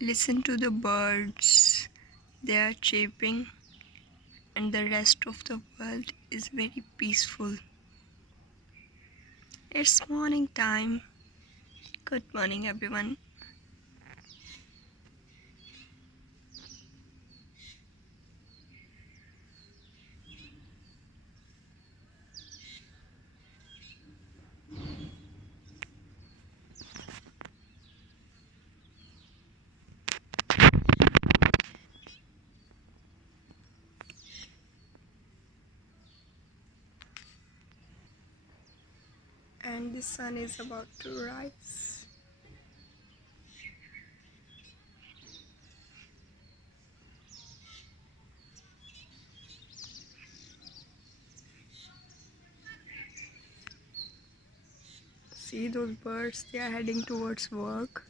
Listen to the birds, they are chirping, and the rest of the world is very peaceful. It's morning time. Good morning, everyone. And the sun is about to rise. See those birds, they are heading towards work.